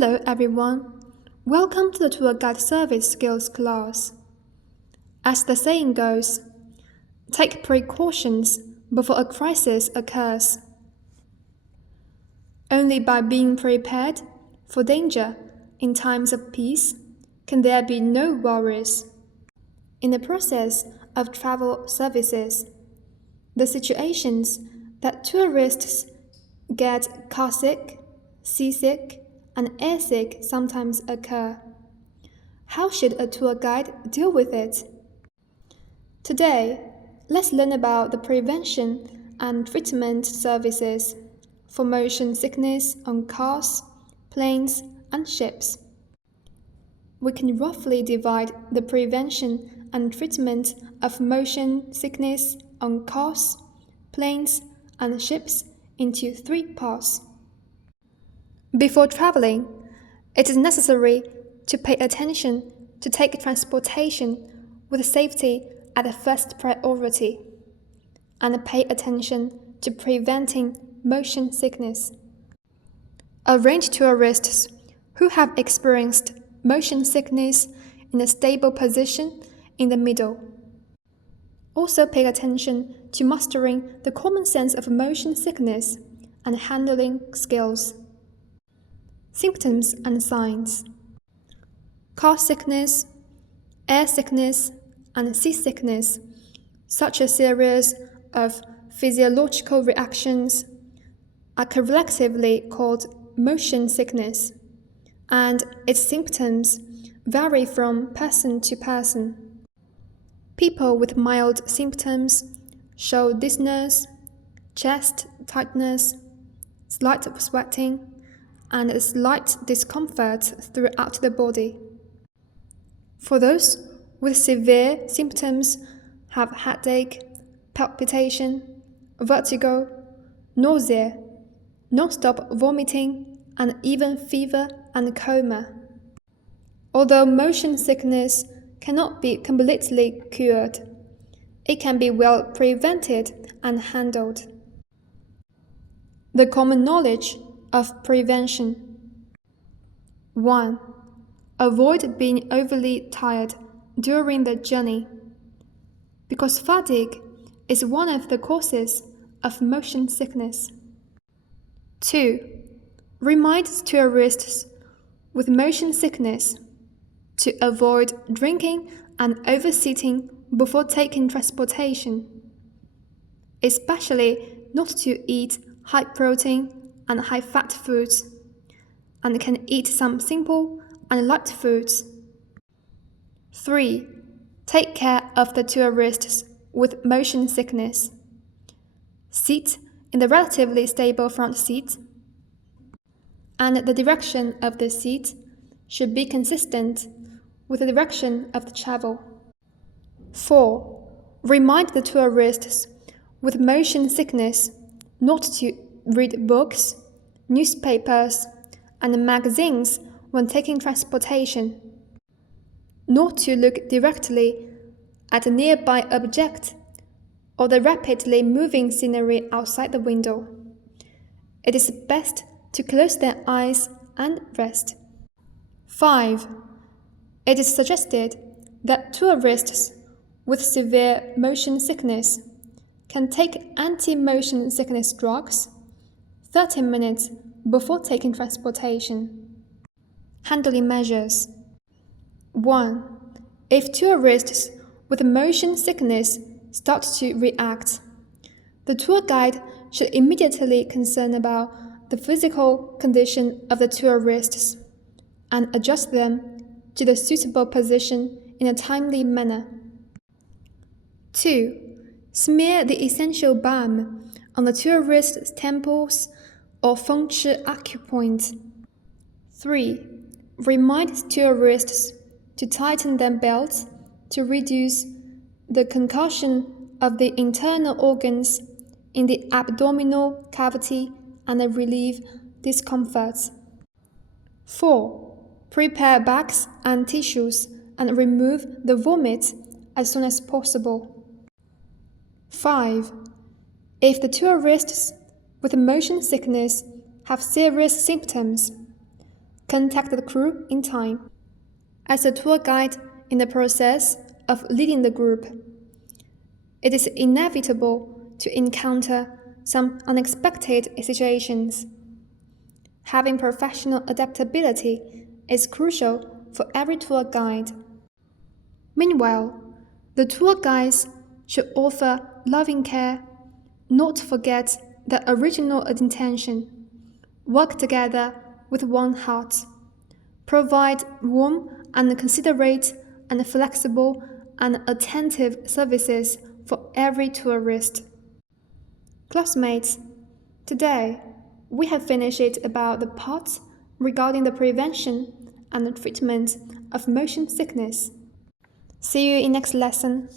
Hello everyone, welcome to the Tour Guide Service Skills class. As the saying goes, take precautions before a crisis occurs. Only by being prepared for danger in times of peace can there be no worries. In the process of travel services, the situations that tourists get carsick, seasick, and airsick sometimes occur. How should a tour guide deal with it? Today, let's learn about the prevention and treatment services for motion sickness on cars, planes, and ships. We can roughly divide the prevention and treatment of motion sickness on cars, planes, and ships into three parts. Before traveling, it is necessary to pay attention to take transportation with safety at the first priority, and pay attention to preventing motion sickness. Arrange tourists who have experienced motion sickness in a stable position in the middle. Also pay attention to mastering the common sense of motion sickness and handling skills. Symptoms and signs. Car sickness, air sickness, and seasickness, such a series of physiological reactions, are collectively called motion sickness, and its symptoms vary from person to person. People with mild symptoms show dizziness, chest tightness, slight sweating, and a slight discomfort throughout the body. For those with severe symptoms have headache, palpitation, vertigo, nausea, non-stop vomiting, and even fever and coma. Although motion sickness cannot be completely cured, it can be well prevented and handled. The common knowledge of prevention. 1. Avoid being overly tired during the journey, because fatigue is one of the causes of motion sickness. 2. Remind tourists with motion sickness to avoid drinking and overseating before taking transportation, especially not to eat high protein and high fat foods, and can eat some simple and light foods. 3. Take care of the tourists with motion sickness. Sit in the relatively stable front seat, and the direction of the seat should be consistent with the direction of the travel. 4. Remind the tourists with motion sickness not to read books, newspapers, and magazines when taking transportation, not to look directly at a nearby object or the rapidly moving scenery outside the window. It is best to close their eyes and rest. 5. It is suggested that tourists with severe motion sickness can take anti-motion sickness drugs 30 minutes before taking transportation. Handling measures. 1. If tourists with motion sickness start to react, the tour guide should immediately concern about the physical condition of the tourists and adjust them to the suitable position in a timely manner. 2. Smear the essential balm on the tourist's temples or feng shui acupoint. 3. Remind tourists to tighten their belts to reduce the concussion of the internal organs in the abdominal cavity and relieve discomforts. 4. Prepare bags and tissues and remove the vomit as soon as possible. 5. If the tourists with motion sickness have serious symptoms, contact the crew in time. As a tour guide in the process of leading the group, it is inevitable to encounter some unexpected situations. Having professional adaptability is crucial for every tour guide. Meanwhile, the tour guides should offer loving care, not forget the original intention, work together with one heart, provide warm and considerate and flexible and attentive services for every tourist. Classmates, today we have finished about the parts regarding the prevention and the treatment of motion sickness. See you in next lesson.